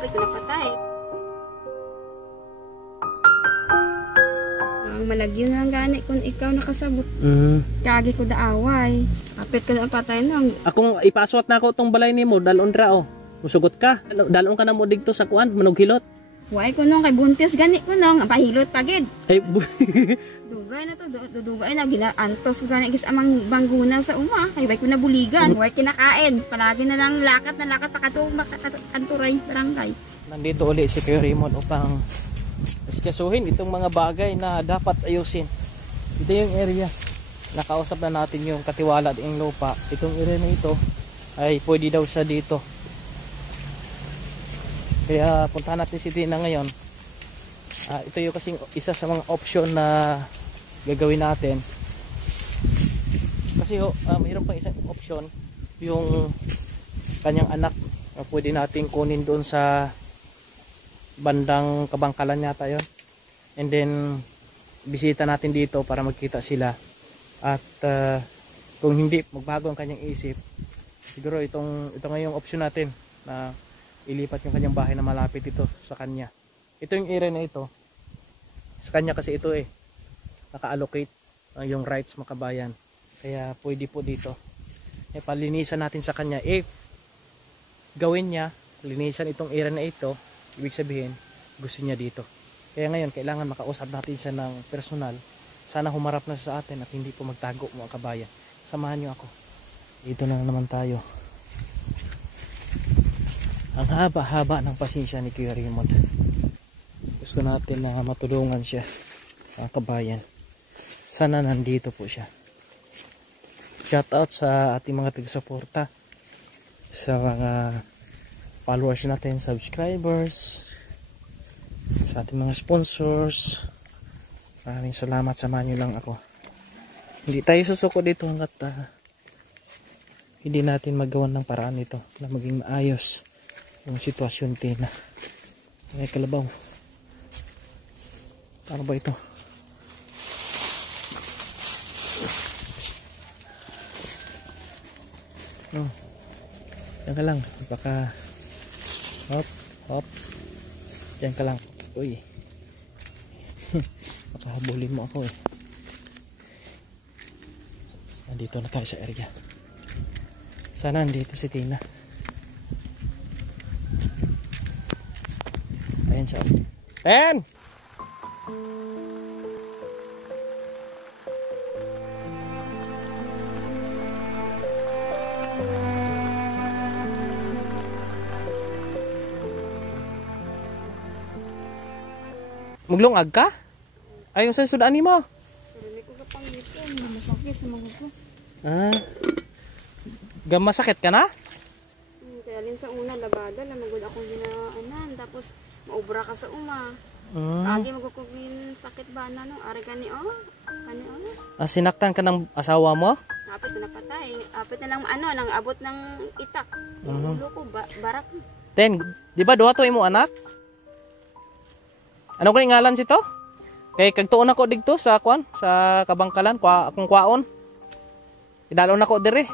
Kapit ko napatay. Ang malagyo na lang gani kung ikaw nakasabot. Kagi ko daaway. Kapit ko napatay nang. Akong ipaswat na ako tong balay nimo dalon ra oh. Musugot ka. Dalon ka na mo digto sa kuan manughilot. Huwag ko nung kay buntis gani ko nung pahilot pagid. Ay Dugay na to, dugay na ginaantos ko gani gis amang bangguna sa uma. Kay bay ko na buligan. Huwag kinakain. Palagi na lang lakat pakatong kanturay barangay. Nandito uli si Kuya Raymond upang asikasuhin itong mga bagay na dapat ayusin. Ito yung area. Nakausap na natin yung katiwala ng lupa. Itong area na ito ay pwede daw siya dito. Kaya puntahan natin si Tina ngayon. Ito yung kasing isa sa mga option na gagawin natin. Kasi mayroon pang isang option, yung kanyang anak na pwede natin kunin doon sa bandang Kabangkalan yata yun. And then bisita natin dito para magkita sila. At kung hindi magbago ang kanyang isip, siguro ito ngayong option natin na ilipat yung kanyang bahay na malapit ito sa kanya. Ito yung area na ito. Sa kanya kasi ito naka-allocate yung rights makabayan. Kaya pwede po dito. Palinisan natin sa kanya. If gawin niya, linisan itong area na ito, ibig sabihin, gusto niya dito. Kaya ngayon, kailangan makausap natin siya ng personal. Sana humarap na sa atin at hindi po magtago mga kabayan. Samahan niyo ako. Dito na naman tayo. Ang haba-haba ng pasensya ni Kuya Raymond. Gusto natin na matulungan siya, mga kabayan. Sana nandito po siya. Shoutout sa ating mga taga-suporta, sa mga followers natin, subscribers, sa ating mga sponsors. Maraming salamat, samahan nyo lang ako. Hindi tayo susuko dito hanggat hindi natin magawan ng paraan ito na maging maayos yung sitwasyon Tina. Ay kalabaw. Paano ba ito? Diyan ka lang. Baka hop. Diyan ka lang. Uy. Baka habulin mo ako Nandito na tayo sa area. Sana nandito si Tina. Ayan siya. Ten! Maglungag ka? Ayong sa sudaan ni mo. Hindi ko kapangipon. Masakit mga ko. Masakit ka na? Kaya rin sa una labada lamagod akong ginaanan. Tapos maubra ka sa uma. Agi magkukugin sakit ba na no? Ari ka ni Sinaktan ka ng asawa mo? Kapit na patay. Kapit na lang nang abot ng itak. Ulo ko barak. Ten, di ba duha to imo anak? Ano kay ngalan sito? Kay kagtuon ako digto sa kuan, sa Kabangkalan, akong kwaon. Idalon nako dire.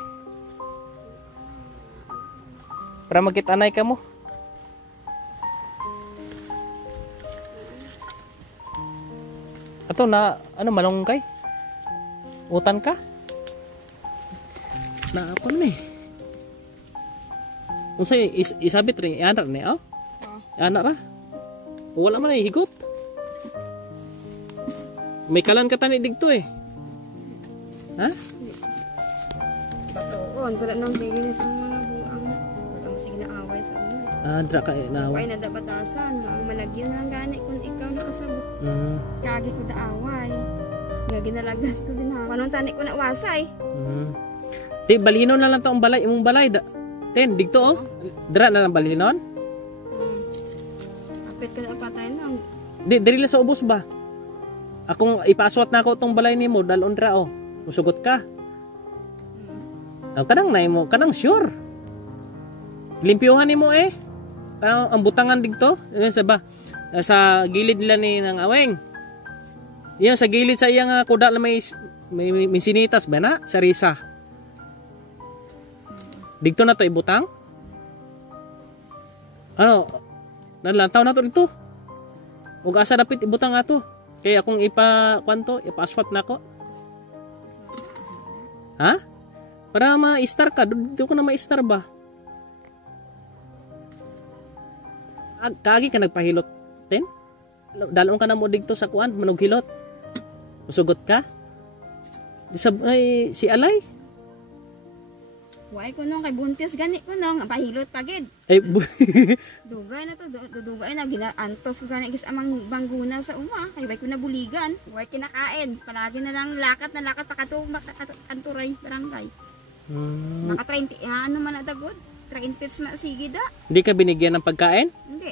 Para magkit-anay ka mo. Ato na ano malunggay? Utan ka? Na ako ni. Unsay isabit ring anak ni Anak ra. Wala man ay higot. May kalan ka tani digto Ha? Patuon, wala nang sige ni sa mga buang. Wala sige na away sa una. Dra ka na away. Away na dabatasan. Ang malagyo na lang gani kung ikaw nakasabot. Kagi ko daaway. Nga ginalagas ko din ha. Anong tani ko na wasay? Di balino na lang to ang balay, imong balay. Ten digto Dra na lang balinon? Kapit ka na patay nang. Di diri la sa ubos ba? Akong ipaswat na ako tong balay nimo dalon ra Musugot ka. Kanang nay mo, kanang sure. Limpyuhan nimo Kanang ang butangan digto, sa gilid nila ni nang aweng. Yan sa gilid sa iyang kuda na may sinitas ba na sa risa. Digto na to ibutang. Ano? Nalantaw na to dito. Ug asa dapit ibutang ato. Kaya akong ipa-asphalt na ako. Ha? Para ma-star ka, dito ko na ma-star ba? Kagi ka nagpahilot, ten? Dalon ka na mo dito sa kuan, manughilot. Masugot ka? Ay, si Alay? Huwag ko nung kay buntis gani ko nung pahilot pagid. Ay, Dugay na to, dugay na ginaantos ko gani gis amang bangguna sa uma. Kay way ko na buligan, huwag kinakain. Palagi na lang lakat pakato anturay barangay. Maka 30, ano man na dagod? 30 pits na sige da. Hindi ka binigyan ng pagkain? Hindi.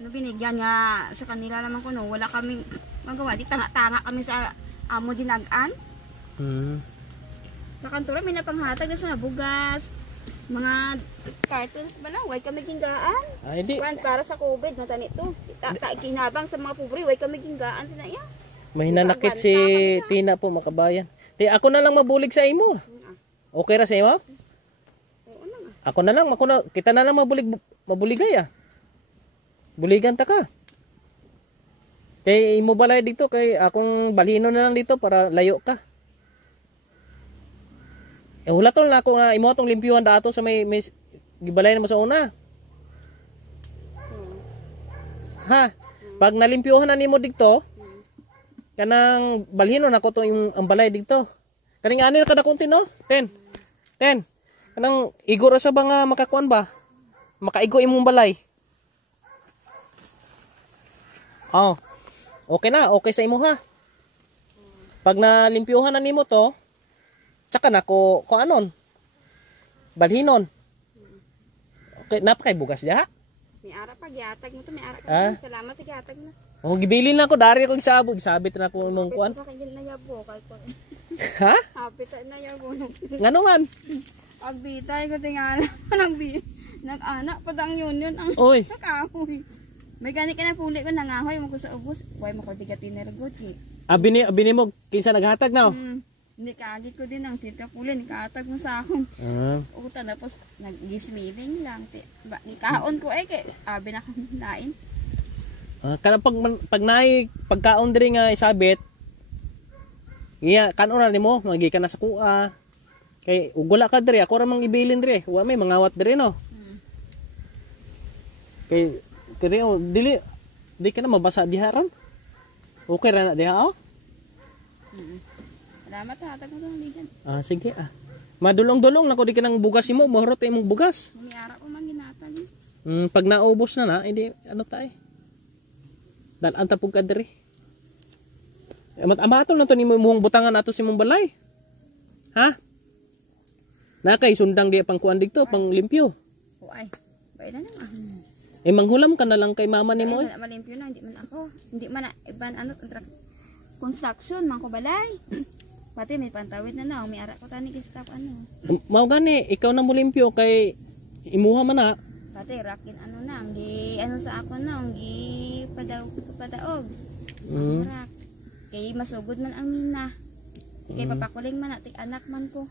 No binigyan nga sa kanila naman ko no, wala kaming magawa. Di tanga kami sa amo dinagan. Sa kantura may napanghatag sa bugas, mga cartons bala, way kami ginggaan. Ay, di. Kuan para sa COVID na tani to. Kinabang sa mga pobre, way kami ginggaan sa iya. May nanakit si Tina po makabayan. Di ako na lang mabulig sa imo. Okay ra sa imo? Oo na nga. Ako na lang, kita na lang mabuligay ah. Buligan ta ka. Kay imo balay dito, kay akong balhino na lang dito para layo ka. Hulatol na ako nga imo atong limpyuhan dato sa may gibalay na mo sa una. Ha? Pag nalimpyuhan na nimo dito, kanang balhino na ko to yung ang balay dito. Kaning ani na kada konti no? 10. Kanang igora sa ba nga makakuan ba? Makaigo imong balay. Oh. Okay na, okay sa imo ha. Pag nalimpyuhan na nimo to, tsaka na ko anon. Balhinon. Okay, napakay bugas diha. May ara pa gihatag mo to, may ara ka. Salamat sa gihatag na. Oh, gibilin na ko dari ko gisabog, sabit na ko mong kuan. Sa kanya na yabo kay ko. Ha? Hapit na yabo. Ngano man? Agbitay ko tingala. Nag-anak padang yun ang Oy. nakahoy. May gani ka na puli ko nangahoy mo ko sa ubos. Way mo ko digatin na ragot ki. Abini mo kinsa naghatag na? Hindi kaagit ko din ang sita pulin, katag mo sa akong uta tapos nag-gismiling lang. Ikaon ko kay abi na kang lain. Kana pag naay pagkaon diri nga isabit, iya kanon na nimo, magi ka na sa kuha. Kay ugula ka diri, ako ra mang ibilin diri. Wa may mangawat diri no. Kay dili ka na mabasa diha ron. Okay ra na diha oh. Salamat ha, hatag mo to ligan. Sige Madulong-dulong na ko di ka nang bugas mo, mahurot imong bugas. Miyara ko man ginatag. Pag naubos na edi ano tay? Dalan ta pug ka diri. Amatol na to nimo imong butangan ato si imong balay. Ha? Na kay sundang di pang kuan dito, pang limpyo. Ay, bay na naman. Manghulam ka na lang kay mama nimo. Ay, malimpyo na, hindi man ako. Hindi man iban construction man ko balay. Pati may pantawid na may ara ko tani stop ano. Mao gani, ikaw na mo limpyo kay imuha man na. Pati rakin ano na, ang ano sa ako na, ang padaog. Rak. Kay masugod man ang mina. Kay papakuling man natin anak man ko.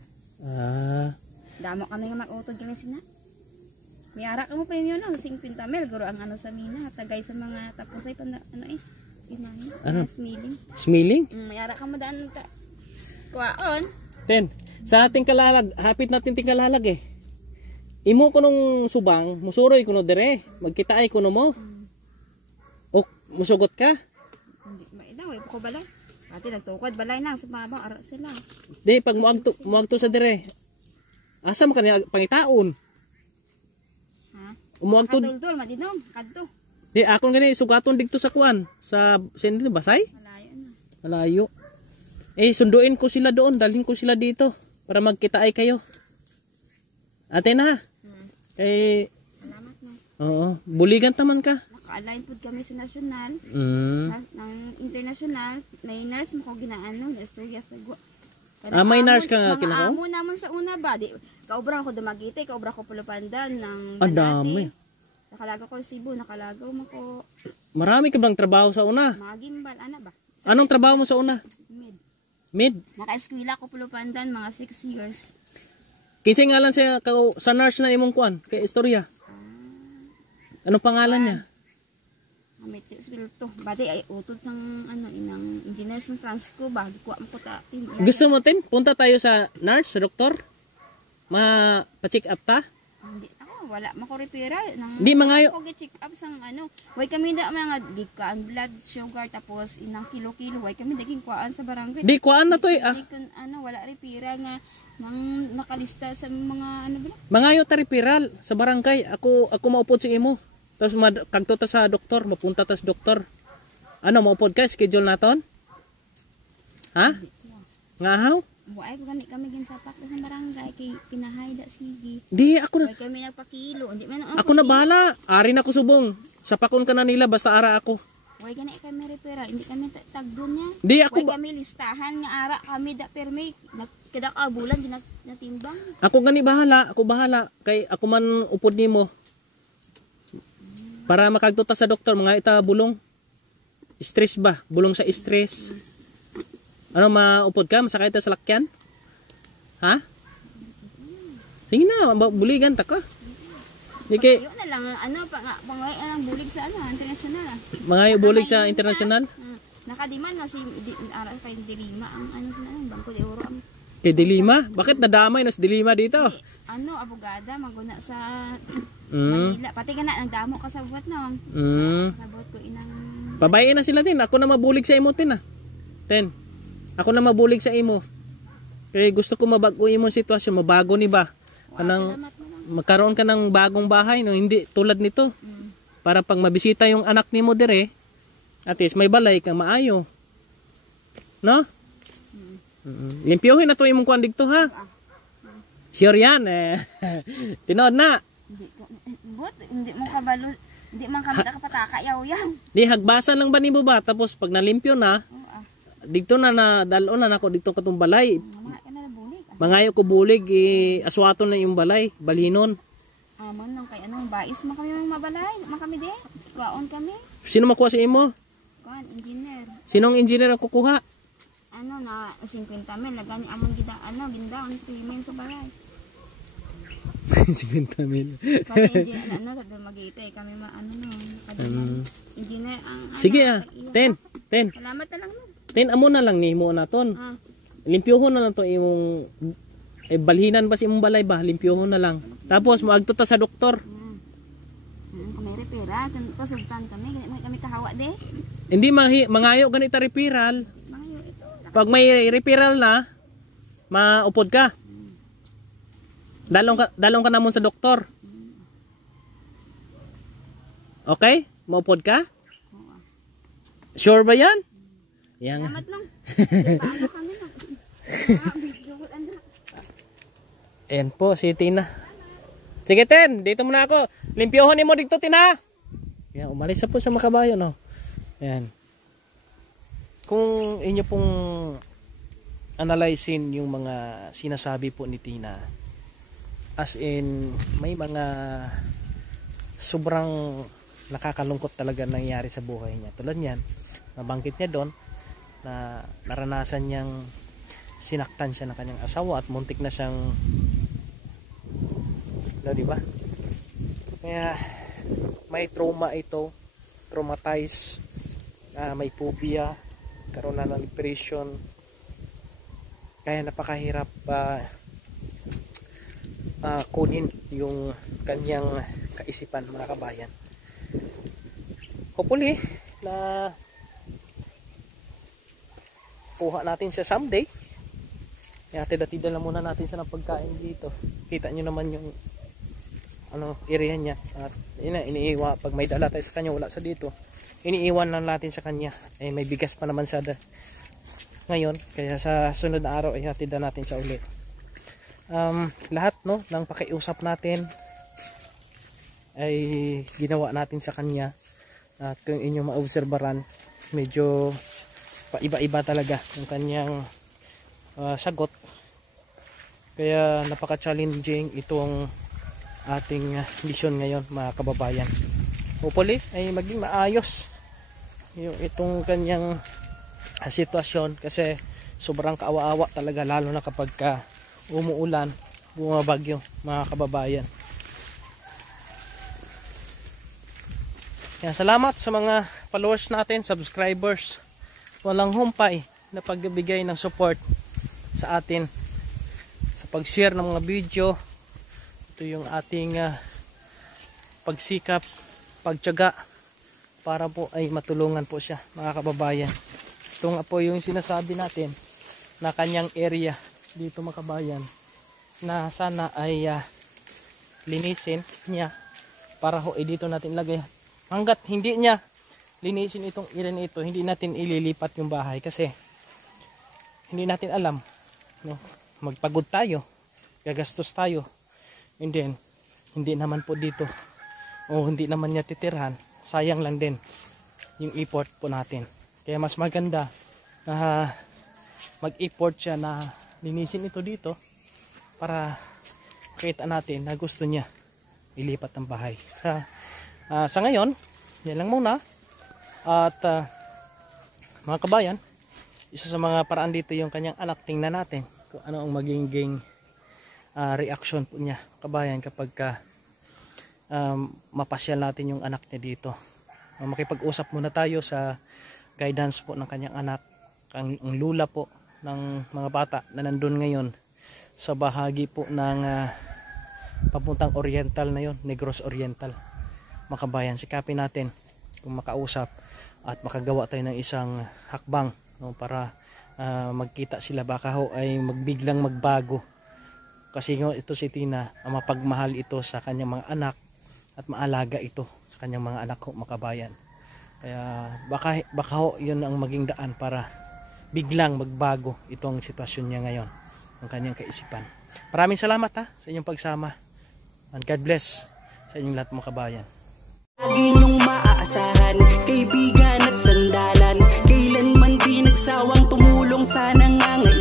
Damo kami nga mag-utod kami sina. May ara ka mo premium no, 50 mil guro ang ano sa mina, tagay sa mga tapos ay ano? Smiling? May ara ka mo daan ka. Kuwaon. Sa ating kalalag, hapit natin ting kalalag Imo ko nung subang, musuroy ko no dire, magkitaay ko no mo. O, musugot ka? Hindi, maidaw, ko balay. Pati nagtukod balay na, sa mabang ara sila. Di, pag muagto sa dire, asa mo kanina pangitaon? Ha? Umuagto. Kadul-dul, madinong, kadto. Di, akong gani, sugaton dito sa kuan, sa, sino basay? Malayo na. Malayo. Sunduin ko sila doon, dalhin ko sila dito, para magkitaay kayo. Ate na. Salamat na. Oo, buligan taman ka. Naka-align po kami sa national. Ng international. May nurse mo ko ginaano. Istorya sa gwa. May nurse ka nga kinako? Mga amo naman sa una ba. Kaobra ko Dumagite. Kaobra ko Pulupandan. Ng Banati. Dami. Nakalagaw ko Cebu. Nakalagaw mo ko. Marami ka bang trabaho sa una? Mga gimbal. Ano ba? Anong trabaho mo sa una? Mid? Naka-eskwila ko Pulupandan. Mga 6 years. Kinsay ngalan sa nurse na imong kuan kay istorya? Ano pangalan niya? Amit spirito. Bati ay utod ng ano inang engineer sa Transco ba kuha mo ko ta. Gusto mo tin punta tayo sa nurse, sa doktor? Pa-check up ta? Hindi ako wala mako repair nang Di mangayo. ko check up sang ano. Way kami da mga gikaan blood sugar tapos inang kilo-kilo way kami daging kuan sa barangay. Di kuan na to eh. Di kun ano wala repair nga nang nakalista sa mga ano ba? Mangayo ta referral sa barangay. Ako maupod si imo. Tapos kagto ta sa doktor, mapunta ta sa doktor. Ano maupod ka schedule naton? Ha? Ngahaw? Buay ko gani kami ginsapak sa barangay kay pinahay da sige. Di ako na. Way kami nagpakilo, hindi man Ako na bahala. Ari na ko subong. Sapakon ka na nila basta ara ako. Way gani kami repair, hindi kami tagdon niya. Di ako Way kami listahan nga ara kami da permi kada ka bulan natimbang. Ako gani bahala. Ako bahala. Kay ako man upod nimo. Para makagto ta sa doktor mga ita bulong. Stress ba? Bulong sa stress. Ano maupod ka? Masakay ta sa lakyan? Ha? Sige na, buligan ta ka. Di kay Yun na lang ano pangay ang bulig sa ano international. mga bulig sa international. Nakadiman na si ara kay Dilima ang ano sa ano Bangko de Oro ang Kay Dilima? Bakit nadamay na si Dilima dito? ano abogada maguna sa Manila. Pati ka na nagdamo ka sa buhat no. Sabot ko inang Pabayin na sila din. Ako na mabulig sa imo tin ah. Ten. Ako na mabulig sa imo. Kaya gusto ko mabago imo sitwasyon, mabago ni ba? Kanang magkaroon ka ng bagong bahay no, hindi tulad nito. Para pag mabisita yung anak nimo dire, at least may balay kang maayo. No? Limpyohin na to imong kuan digto ha. Sure yan eh. Tinood na. Hindi mo kabalo, hindi man kami nakapataka yaw yan. Di hagbasan lang ba nimo ba tapos pag nalimpyo na, dito na dalon na nako dito katong balay. Mga ka na bulig. Mangayo ko bulig aswaton na yung balay, balinon. Aman lang kay anong bais man kami mabalay, man kami di. Kuwaon kami. Sino makuha sa imo? Kuan engineer. Sinong engineer ang kukuha? Ano na 50 mil lagani amon gida ano gindaon payment sa balay. 50 mil. Kasi engineer ano sa Dumaguete kami ano no. Engineer ang ano, Sige 10. Salamat na lang no. 10 amo na lang nimo naton. Limpyohon na lang to imong balhinan ba si imong balay ba? Limpyohon na lang. Tapos moagto ta sa doktor. Kami repera, pasugtan kami kahawa de. Hindi mangayo ganita referral. Mangayo ito. Pag may referral na, maupod ka. Dalong ka namon sa doktor. Okay? Maupod ka? Sure ba yan? Yan. Salamat lang. Paano kami no. Ayan po, si Tina. Sige, Ten, dito muna ako. Limpyohon mo dito, Tina. Yan, umalis na po sa Makabayo, no? Ayan. Kung inyo pong analyzein yung mga sinasabi po ni Tina, as in, may mga sobrang nakakalungkot talaga nangyari sa buhay niya. Tulad niyan, nabanggit niya doon, na naranasan niyang sinaktan siya ng kanyang asawa at muntik na siyang di ba? Kaya may trauma ito, traumatized, may phobia, karoon na ng depression. Kaya napakahirap kunin yung kanyang kaisipan, mga kabayan. Hopefully na kuha natin siya someday. Tida-tida lang muna natin sa pagkain dito. Kita nyo naman yung area niya. At iniiwa, pag may dala tayo sa kanya, wala sa dito. Iniiwan lang natin sa kanya. May bigas pa naman sa ngayon. Kaya sa sunod na araw ay hatid na natin sa ulit. Lahat no, ng pakiusap natin ay ginawa natin sa kanya. At kung inyo maobserbaran, medyo paiba-iba talaga yung kanyang sagot. Kaya napaka-challenging itong ating mission ngayon, mga kababayan. Hopefully ay maging maayos yung itong kanyang sitwasyon, kasi sobrang kaawa-awa talaga, lalo na kapag umuulan, bumabagyo, mga kababayan. Kaya salamat sa mga followers natin, subscribers. Walang humpay na pagbibigay ng support sa atin sa pag-share ng mga video. Ito yung ating pagsikap, pagtiyaga para po ay matulungan po siya, mga kababayan. Ito nga po yung sinasabi natin na kanyang area dito, mga kababayan, na sana ay linisin niya para ho ay dito natin lagay. Hanggat hindi niya linisin itong area na ito, hindi natin ililipat yung bahay kasi hindi natin alam, no? Magpagod tayo, gagastos tayo, and then hindi naman po dito o hindi naman niya titirhan, sayang lang din yung effort po natin. Kaya mas maganda na mag-effort siya na linisin ito dito para makita natin na gusto niya ilipat ang bahay. Sa ngayon, yan lang muna. At mga kabayan, isa sa mga paraan dito yung kanyang anak. Tingnan natin kung ano ang magiging reaction po niya, kabayan, kapag mapasyal natin yung anak niya dito. Makipag-usap muna tayo sa guidance po ng kanyang anak, ang lula po ng mga bata na nandun ngayon sa bahagi po ng papuntang Oriental na yon, Negros Oriental. Mga kabayan, sikapin natin kung makausap at makagawa tayo ng isang hakbang, no, para magkita sila, baka ho ay magbiglang magbago. Kasi ito si Tina, mapagmahal ito sa kanyang mga anak at maalaga ito sa kanyang mga anak ho, mga kabayan. Kaya baka ho yun ang maging daan para biglang magbago itong sitwasyon niya ngayon, ang kanyang kaisipan. Maraming salamat sa inyong pagsama, and God bless sa inyong lahat, mga kabayan. Lagi niyong maaasahan, kaibigan at sandalan, kailanman di nagsawang tumulong sa nangangailangan.